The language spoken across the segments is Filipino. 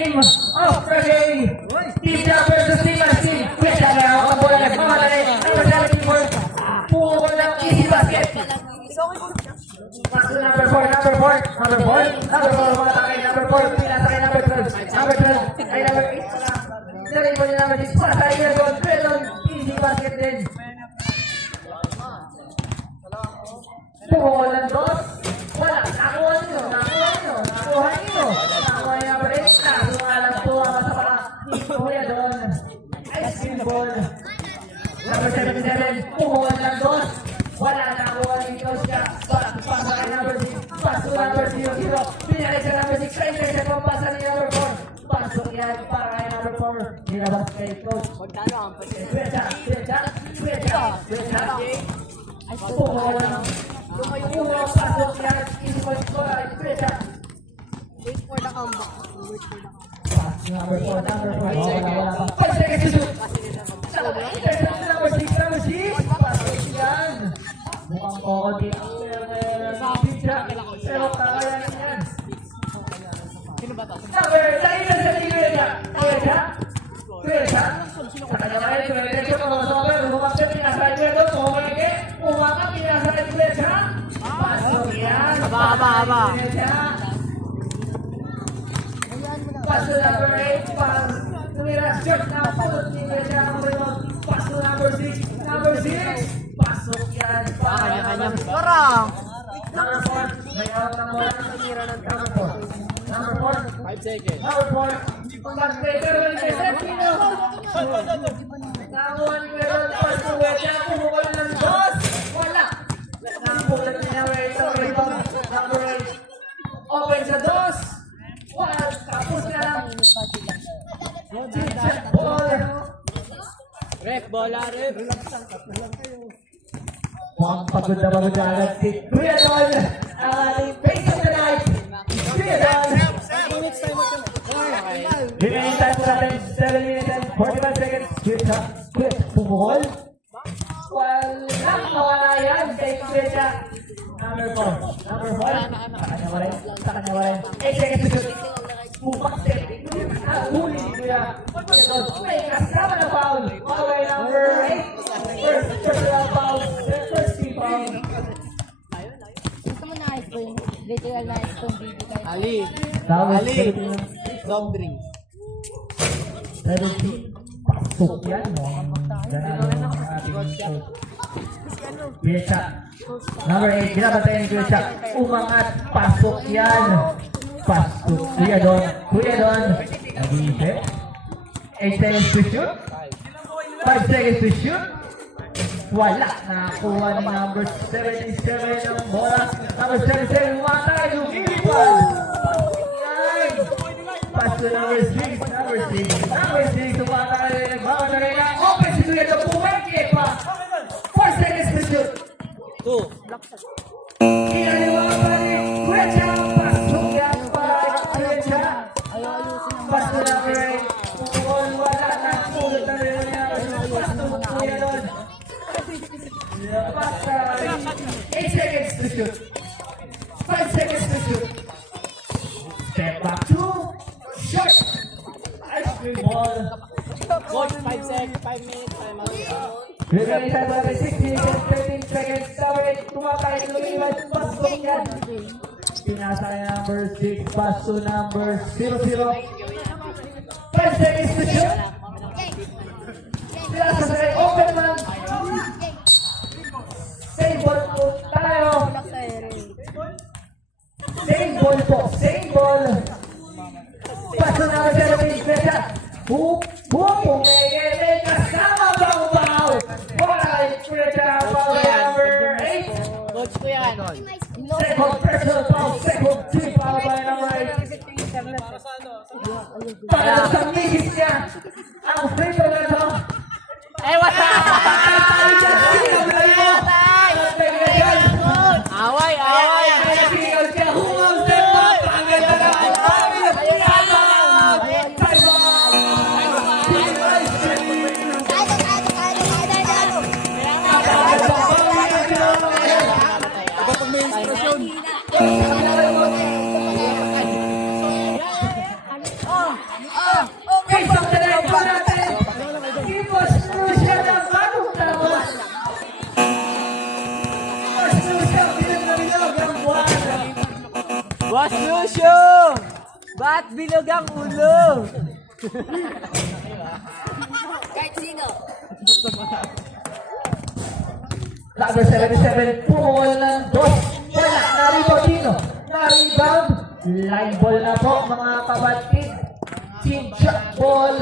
game of the game. Team Jack versus Team Marcy. Pwede na ako ang bola nagmamadali. Ang masyadong team board. Pumo ng easy basket. Paso number 4. Mamatake number 4. Pinasakay number 12. Number 12 ay number 8. Sarin po niya number 6. Pasay niya doon. Pelon. Easy basket din. Pumo ng dos. Wala. Nakuha niyo. Nakuha niyo number 8. Nakuha po ang masapala. Puya doon. Ice cream ball. Number 77. Pumo ng dos. Wala na nakuha dito siya. Pasakay number 6. Paso number 0-0. Pinalik sa number 6. Kaya sa pampasa ni number 4. Pasok yan para kay number 4. Nilabas kay coach. Pweta. Pumo lang. Pumo pasok yan. Isimod ko ay pweta. Wait for the comeback. Number 4. Wala pa. 5 seconds to shoot. Number 6. Pasok yan. Mukhang kokoti ang pizza. Pero kakayanin yan. Number 9 sa Tigreja. Tigreja. Sa kanya kayo, Tigreja. Kumasoper, lumakit, pinasay Tigreja. Kumamalike, umakap, pinasay Tigreja. Pasok yan. Aba. Paso number 8. Tumira short na pulot ni Tigreja. Paso number 6. Number 6. Pasok yan. Kanya-kanyang parang. Number 4. May out ng bola. Number 4. 5 seconds. Number 4. Pag-breaker ng Sino. Nakuha ni Meron. Paso Wecha. Pumukol ng dos. Wala. Nakulat niya Wecha. Number 8. Open sa dos. Wala. Tapos na lang. Ball. Ref, bola, ref. Mukhang pagod na agad si Kuya Don. Ang ating face of the night. Kuya Don. Remaining time po natin, 7 minutes and 45 seconds. Kuya, pumukol. Walang mawala yan kay Kuya. Number 4. Sa kanya wala. 8 seconds to shoot. Bumakset. Huli ni Kuya. Kuya Don. May kasama na foul. Okay, number 8. First foul. Gusto mo na ice cream? Literal na ice cream, baby. Ali. Long drinks. 17. Pasok yan. Ganun ang ating coach. Kuya. Number 8. Ginabantay ni Kuya. Umangat. Pasok yan. Pasok. Kuya Don. Nag-iisip. 8 seconds to shoot. 5 seconds to shoot. Wala. Nakakuha ni number 77 ng bola. Number 77 umatay. Lumilipad. Paso number 6. Number 6 umatay. Nagmamadali na. Open si Kuya Don. Puweke pa. 4 seconds to shoot. 2. Kinaliwa pa ni Kuya. Pasok yan para kay Kuya. Paso number 8. Wala na. Pulot na rin niya. Pasok Kuya Don. 8 seconds to shoot. 5 seconds to shoot. Step back 2. Shot. Ice cream ball. Coach, 5 seconds, 5 minutes, time out. Remaining time natin 6 minutes and 13 seconds. Sabi, tumatay, lumiwan, pasok yan. Pinasa ni number 6, paso number 00. 5 seconds to shoot. Pinasa sa open man. Same ball po tayo. Same ball po. Paso number 17, Pesa. Pumigil. Kasama baw. Wala Pesa. Foul number 8. Coach ko yan. Second personal foul. Second team foul by number 8. Para sa misis niya. Ang free throw na ito. What's up? Away! Isang talay po natin. Kimos Lucia ng bagong tapos. Kimos Lucia, bilog ang buwan. Boss Lucio! Ba't bilog ang ulo? Kahit sino. Number 77, pumukol ng dos. Wala, na-rebound dito. Na-rebound. Line ball na po, mga kabatid. Team shot ball.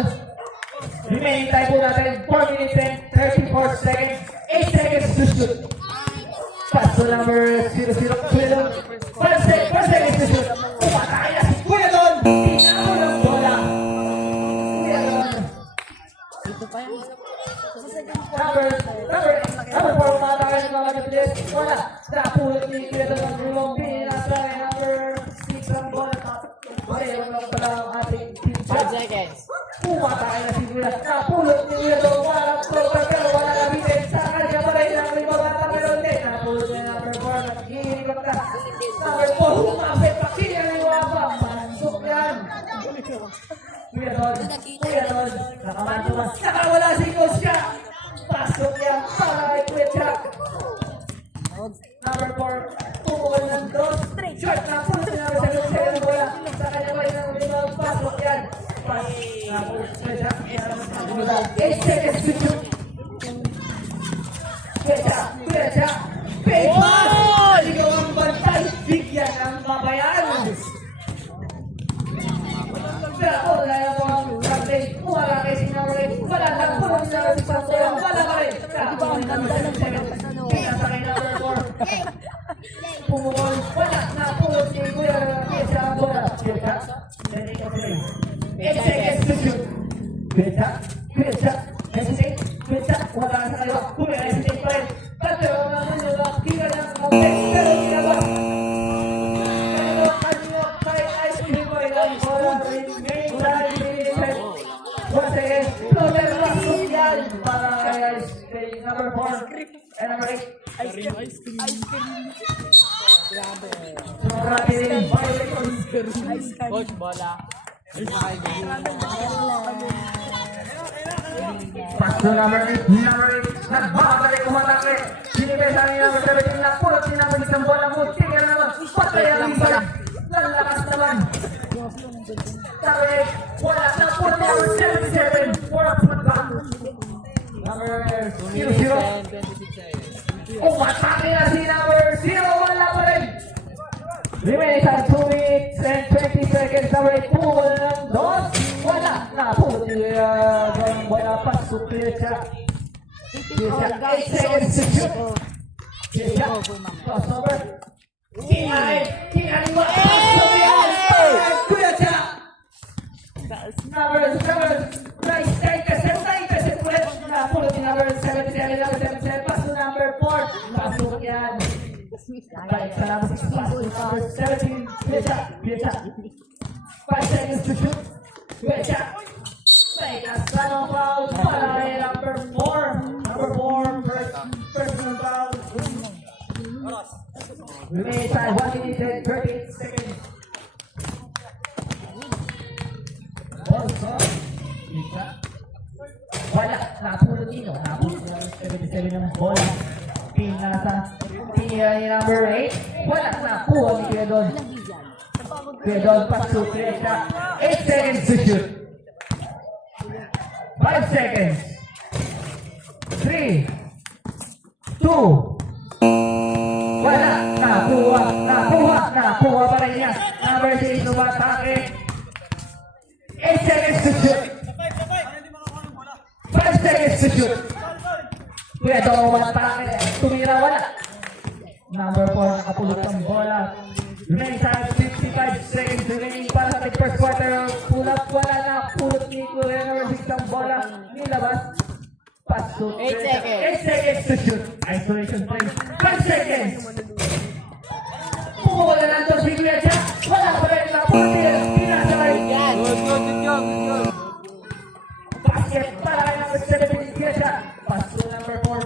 Remaining time po natin, 4 minutes and 34 seconds. 8 seconds to shoot. Pass to number 00, Kuya. 1 seconds to shoot. Pumatay na si Kuya Don. Tinamo ng bola. Kuya Don. Number 4, umatake ng mga kapatid. Wala. Napulot ni Kuya Don ang gulong. Pinasay number 6 ang bola. Pareho lang pala ang ating team 5 shot. seconds. Pumatay na si Kuya. Napulot ni Kuya Don. Walang proper pero wala nabitin. Sa kanya pa rin ang limang bata pero hindi. Napulot ni number 4. Naghihiligap ka. Number 4, humapit. Pakilya ni Wapa. Pansok yan. Kuya Don. Nakamatumas. Nakawala si Coach ka. Pasok yan para kay Kuya Jack. Number 4, pumukol ng dos. Short na po si number 7 ng bola. Sa kanya pa rin ang limang pasok yan. Kuya Jack. 8 seconds to shoot. Kuya Jack. Fake pass! Ikaw ang bantay. Bigyan ang babayan. Pero wala na po ang kapatid. Wala kay sinawalay. Wala na po ang sinawalay sa bola. Wala pa rin. Ang ganda ng pinasakay number 4. Pumukol. Wala na po si Kuya sa bola. Kuya Jack. 8 seconds to shoot. Kuya Jack. Hesitate. Kuya Jack. Wala na sa kaliwa. Kuya hesitate pa rin. Pero naman yung kira ng kapatid. Pero ginawa. Pero kanyo kay Ice Cream Boy ng bola. Once again, floater pasok yan para kay number 4 and number 8. Ice cream. Grabe rin. Coach, bola. Pass to number 8. Nagbabalik umatake. Sinipesa ni number 17 na pulot ni number 1 bola mo. Tingnan naman. Patay ang isa. Lalakas naman. Number 8. Wala na pulot ni number 77. For a putback. Number 00. Umatake na si number 0. Wala pa rin. Remaining time 2 minutes and 20 seconds. Number 8. Pumukol ng dos. Wala. Napulot ni wala pa. Supir siya. 8 seconds to shoot. Crossover. Kinaliwa. Kuya Jack. Number 9 ulit. Napulot ni number 77. Pass to number 4. Pasok yan. Balik sa number 6. Pass to number 17. Kuya Jack. 5 seconds to shoot. Kuya Jack. May kasano foul para kay number 4. Number 4, personal foul. Remaining time 1 minute and 38 seconds. Wala, napulot dito. Napulot ng 77 ng bola. Pinasa ni number 8. Wala, napuha ni Kuya Don. Kuya Don, pass to Kuya Jack. 8 seconds to shoot. 5 seconds. 3, 2, wala. Nakuha pa rin niya. Number 6, umatake. 8 seconds to shoot. 5 seconds to shoot. Kuya Don, umatake. Tumira, wala. Number 4, nakapulot ng bola. Remaining time, 55 seconds remaining para sa first quarter. Pull-up, wala na. Pulot ni Kuya number 6 ang bola. Nilabas. Pass to 8 seconds. 8 seconds to shoot. Isolation play. 5 seconds. Pumula na ito si Kuya Jack. Wala pa rin na pulot niya. Pinasakay. Good. Basket para kay number 17 Kuya Jack. Pass to number 4.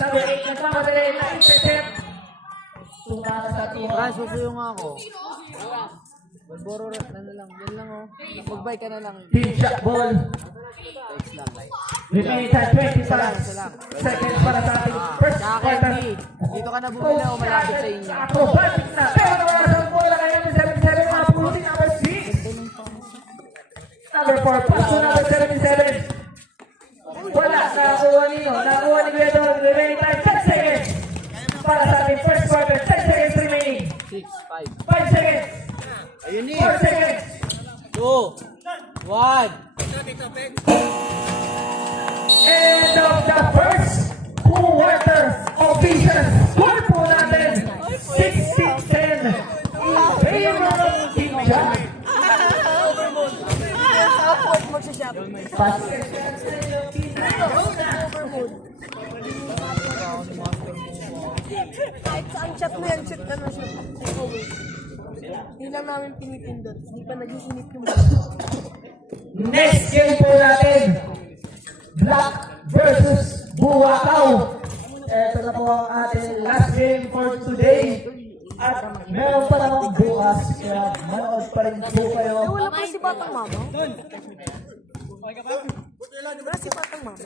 Number 8 nagmamadali na intercept. Tumama sa tuho. Susuyo nga ako. Boro rin, ano lang, yan lang oh. Mag-buy ka na lang. Team shot ball. Text lang, like. Remaining time 25 seconds para sa ating first Tsaka quarter. Kenny, dito ka na bumili o malapit sa inyo. Acrobatic na. Pero wala sa bola ngayon ng 77 mga pulutin number 6. Number 4, paso number 77. Wala, nakakuha nino. Nakakuha ni Guedo. Remaining time 10 seconds. Para sa ating first quarter, 10 seconds remaining. 6, 5. 5 seconds. Ayun 4 seconds. 2, 1. End of the first quarter. Official score po natin. 16-10. In favor of Team Jack. Kahit saan chat mo yan, chat ka na siya. Takeover. Hindi lang namin pinipindot. Hindi pa nag-iinit yung Next game po natin. Black versus Buwakaw. Ito na po ang ating last game for today. At meron pa namang bukas. Kaya manood pa rin po kayo. wala pa si Batang Mama. Wala si Batang Mama.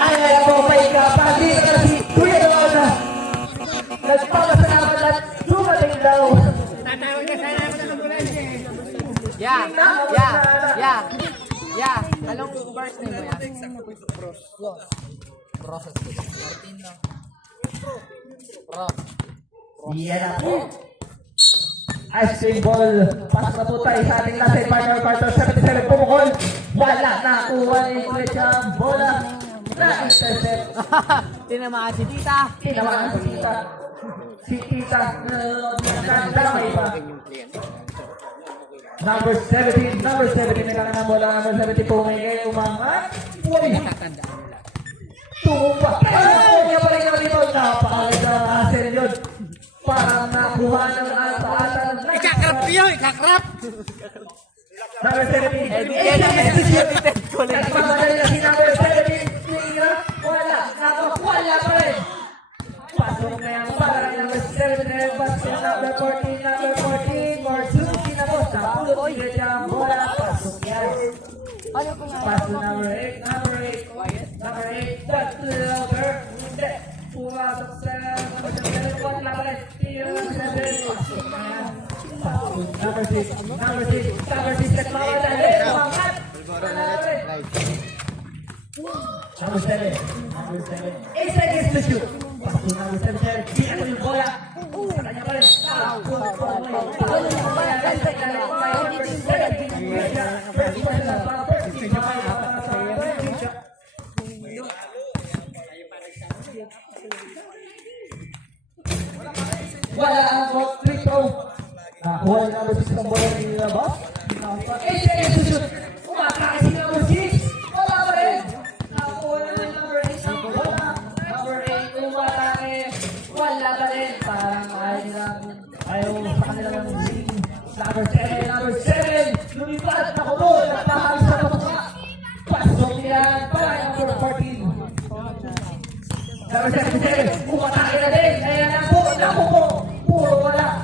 Ay, ako may kapag na si Kuya Lola. Nagpapasalamat at dumating daw. Yeah. Anong first name mo yan? Process ko. Martin lang. Yan na po. Ice cream ball. Pasok na po tayo sa ating last final quarter. 77 pumukol. Wala na kuha ni Kuya Cham. Bola. Na-intercept. Tinamaan si Tita. Tinamaan si Tita. Si Tita. Damay pa. Number 17. Number 17. Nagkakaroon ng bola. Number 17 po ngayon. Umangat. Uy. Tumumpa. Ay! Kaya pala yung nalito. Napakalaga ang hassle yun. Parang nakuha ng ata-ata. Ikakrap niyo! Ikakrap! Number 17. Edited ko lang. Nagmamadali na si number 17. Tingnan. Wala. Wala pa rin. Pasok na yan. Para number 17. Pasok number 14. Number 14. More 2. Kinapos. Napulot ni Recham. Bola. Pasok yan. Pasok number 8. Number 8. Number 8. Back to the over. Hindi. Pumasok sa number 7. Wala pa rin. Pasok na yan. Number 6. Number 6. Number 6. Nagmamadali. Umangat. Number 7. Number 7. 8 seconds to shoot. Pasok number 7. Ginagawa yung bola. Sa kanya pa rin. Wala ang free throw. Nakuha yung number 6 ng bola ni Boss. 8 seconds to shoot. Umakakasi number 6. Wala pa rin. Nakuha na yung number 8 ng bola. Number 8 umatake. Wala pa rin. Parang ayaw sa kanila ng lead. Number 7. Number 7. Lumipad. Nakuha. Nagpahal sa patuka. Pasok yan. Para number 14. Number 77. Umatake na din. Kaya nakuha. Puro wala.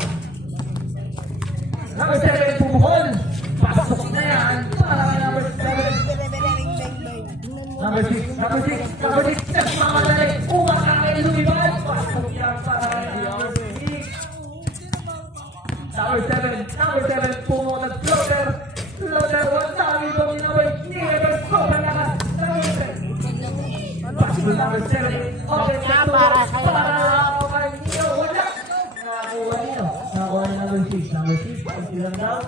Number 7, pumuhol. Pasok na yan. Para kay number 7. Number 6. Number 6. Number 6. Nagmamadali. Umakakay lumibad. Pasok yan para kay number 6. Number 7. Number 7. Pumuhol ng floater. Floater. One time. Ito yung number. Never score. Number 7. Pasok number 7. Okay. Para kay Nino. Wala. Nakuha niyo. Nakuha niyo number 6. Number 6. Ilang daw?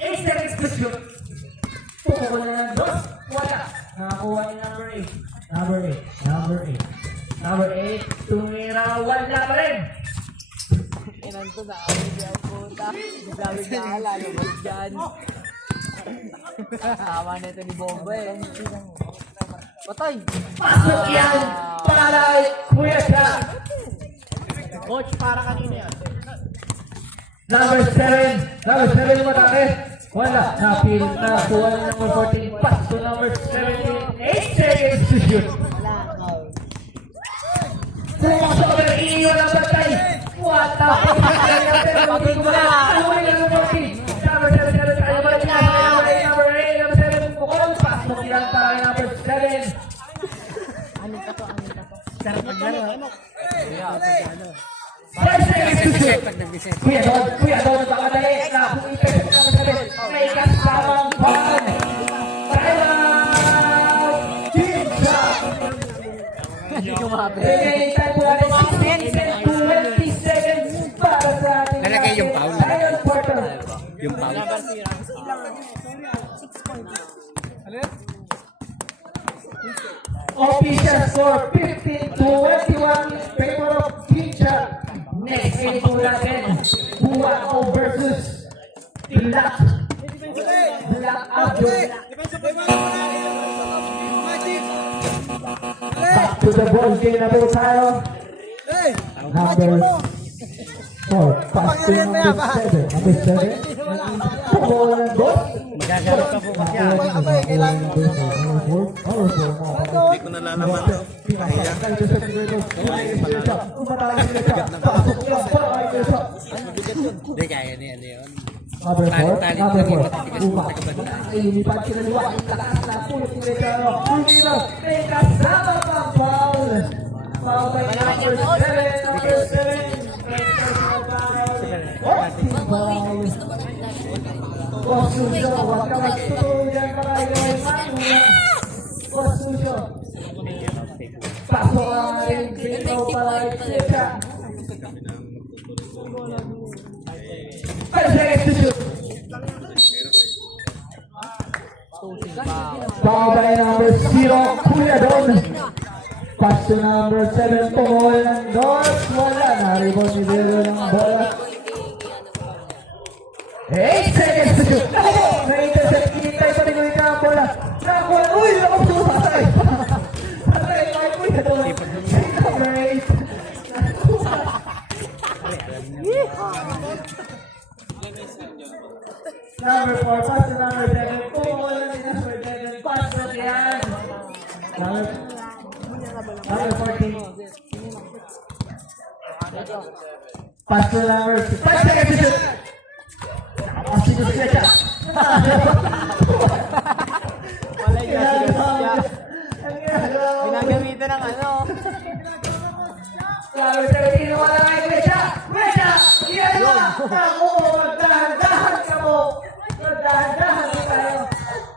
8 seconds to shoot. Pumukul na ng dos. Wala. Nakakuha ni number 8. Number 8. Number 8. Number 8. Tumira. Wala pa rin. Inanto na ako dyan puta. Sabi na lalo mo dyan. Tama na ito ni Bomba eh. Patay! Pasok yan. Para kay Kuya Cham. Coach, para kanina yan. Number 7. Number 7 yung matake. Wala. Napil na. Kuha ni number 14. Pass to number 17. 8 seconds to shoot. Pumasok na. Iiwan ang bantay. What the fuck? Pagod mo na! Number 7, tayo ba rin? Number 8, number 7, Pukol. Pasok yan tayo, number 7. Anin ka to, anin ka to. Sarap maglaro. Kuya Don, pakadali na pumipit ng sabi, may kasamang pan. Hindi kumapit. Remaining time po natin 6 minutes and 20 seconds para sa ating Lalagay yung foul. final quarter. Yung foul. Official score 15-21 in favor of Kincha. Next game po natin, Buwao versus Black Abdul. Back to the ball game na po tayo. Number 4, pass to number 7. Number 7, pumula ng goal. Magagano ka po kasi yan. Hindi ko nalalaman to. Hindi, kaya niya yun. Number 4, number 4. Ilipat sila liwa. Lakas na pulot ni Medjano. Pulito. May kasama pang foul. Foul by number 7. Number 7. May personal foul. Foul. Kosusyo. Huwag ka magtutulog yan para ikaw ay Kosusyo. Pasok ang ating Vito para ito. Foul by number 0, Kuya Don. Pass to number 7, Pumol ng North. Wala na, rebound ni Vero ng bola. 8 seconds to shoot. Ako, na-intercept, kinintay pa rin ko yung bola. Nakuha, uy, ako patay. Patay, kay Kuya Don. Number 8. Number 4, pass to number 7. Pumol ng number 7. Pass to yan. Number 14. Pass to number 6. 5 seconds to shoot. Nakapasig ko siya siya. Malay niya, sinusunod siya. Ang ginagawa mo. Pinagamitan ng ano. Number 17, wala nga yung Kuya. Kuya, iyan mo. Ako, magdahan-dahan ka mo. Magdahan-dahan ka tayo.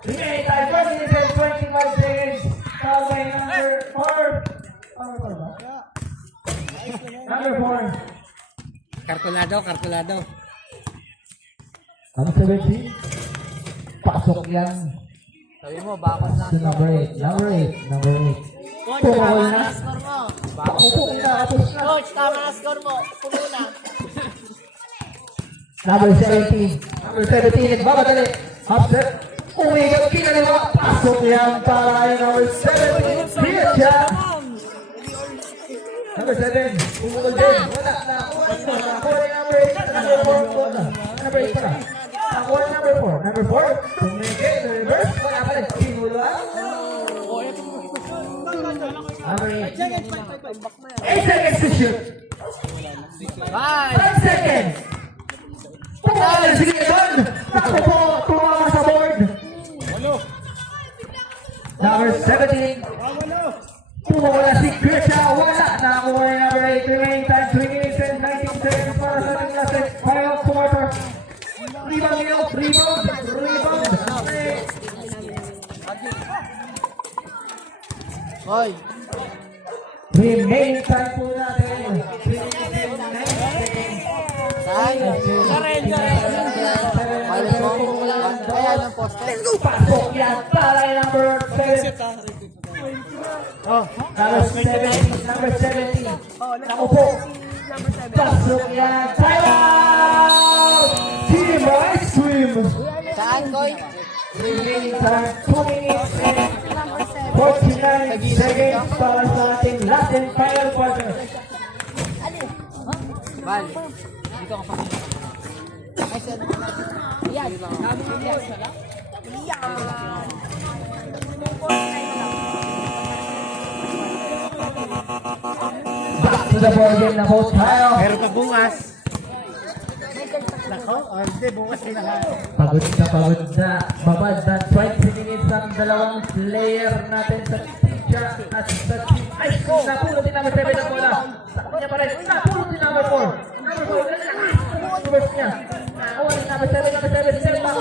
Remaining time, 1 minute and 25 seconds. Foul by number 4. Number 4. Kartulado, kartulado. Number 17. Pasok yan. Sabi mo, bakit na. To number 8. Number 8. Number 8. Pumawal na. Score mo. Pakupo na. Kapos na. Coach, tama na score mo. Puno na. Number 17. Number 17. Nagbabadali. Upset. Umigap kinaliwa. Pasok yan para yung number 17. Clear siya. Number 7. Umugol din. Wala na. Nakuha yung number 8. Number 4. Wala. Number 8 pala. Nakuha yung number 4. Number 4. Tumigay. Reverse. Wala pa rin. Sinula. Number 8. 8 seconds to shoot. 5 seconds. Pumawala si Gidon. Naku po. Tumama sa board. Number 17. Pumawala si Grisha. Wala. Nakuha yung number 8. Remaining time 3 minutes and 19 seconds para sa ating last final quarter. Rebound nilo. Rebound. Rebound. Hoy. Remaining time po natin. 3 minutes and 19 seconds. Saan? Sarel, sarel. Malis mo. Ayan ang poste. Pasok yan para yung number 7. Oh. Number 17. Number 17. Naku po. Pasok yan. Time out! Team Ice Cream. Saan, Koy? Remaining time 2 minutes and 49 seconds para sa ating last and final quarter. Bal. Dito ka pa. Ay, sir. Yan. Back to the ball game na po tayo. Meron pa bukas. Nako, hindi, bukas na nga. Pagod na. Babad na 20 minutes ang dalawang player natin sa teacher at sa team. Ay, napulot din number 7 ang bola. Sa kanya pa rin. Napulot din number 4. Number 4. Numbers niya. Nakuha din number 7. Set back.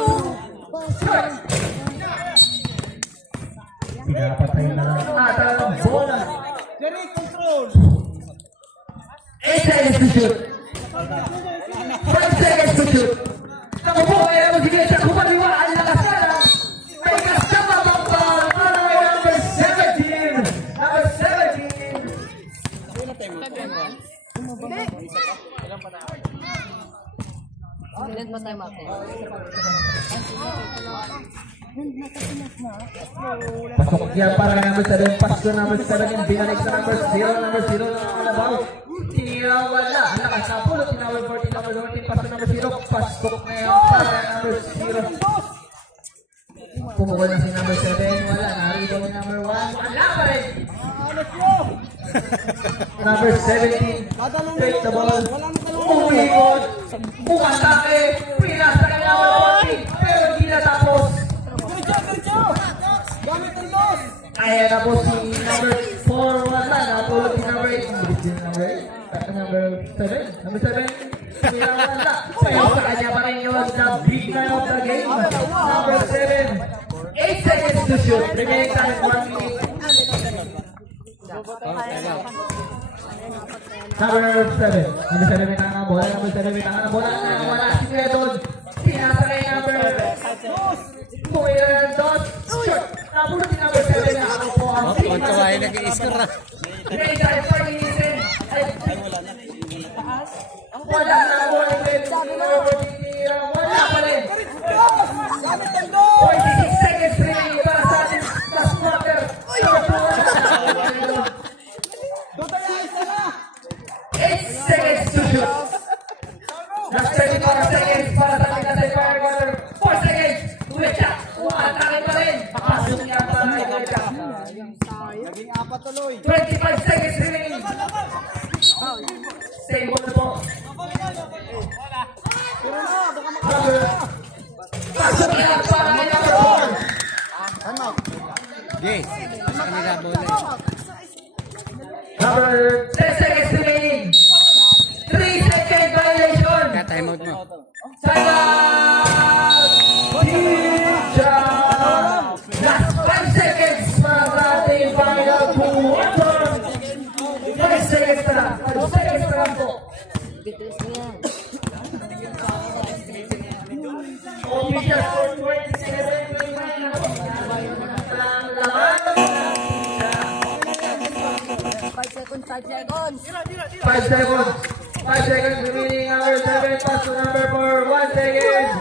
Shot. Pinapatay na lang. Talagang bola. 8 seconds to shoot. 5 seconds to shoot. Naku po, kaya magbigay sa kumaliwa ang lakas na lang. May kasama bang ball para may number 17. Number 17. Ilan pa tayo mati? Pasok yan para kay number 7. Pass to number 7. Binalik sa number 0. Number 0 na nakalabaw. Tinira wala. Ang lakas na pulot. Number 14. Number 14. Pass to number 0. Pasok na yan para kay number 0. Pumukol na si number 7. Wala. Narito ni number 1. Wala pa rin. Number 17. Take the ball. Umikot. Umatake. Pinasa ka number 14. Pero di natapos. Kaya na po si number 4. Wala. Natulog si number 8. Bilis din number 8. Number 7. Number 7. Pinang wala. Pero sa kanya pa rin yun. The big man of the game. Number 7. 8 seconds to shoot. Remaining time is 1 minute. Number 7. Number 7 may tangan ang bola. Number 7 may tangan ang bola. Wala si Kuya Don. Pinasa kay number 2. Shot. Napulot si number 7. Nakakupo ang team. Kontawahin nag-i-score na. Remaining time 4 minutes. Wala na ang bola. Wala pa rin. 46 seconds remaining para sa ating last quarter. 8 seconds to shoot. Last 24 seconds para sa ating last fire quarter. 4 seconds. Uwecha. Umatake pa rin. Pasok niya para kay Uwecha. 25 seconds remaining. Same ball na po. Pasok niya para kay number 4. Okay, sa kanila bola. Number 10 seconds remaining. 3 second violation. Kaya time out mo. Last 5 seconds para sa ating final quarter. 5 seconds na lang. 5 seconds na lang po. Bitis mo yan. Official score 27-29 na po. Ang laban. 5 seconds, 5 seconds. 5 seconds. 5 seconds remaining. Number 7 pass to number 4. 1 second.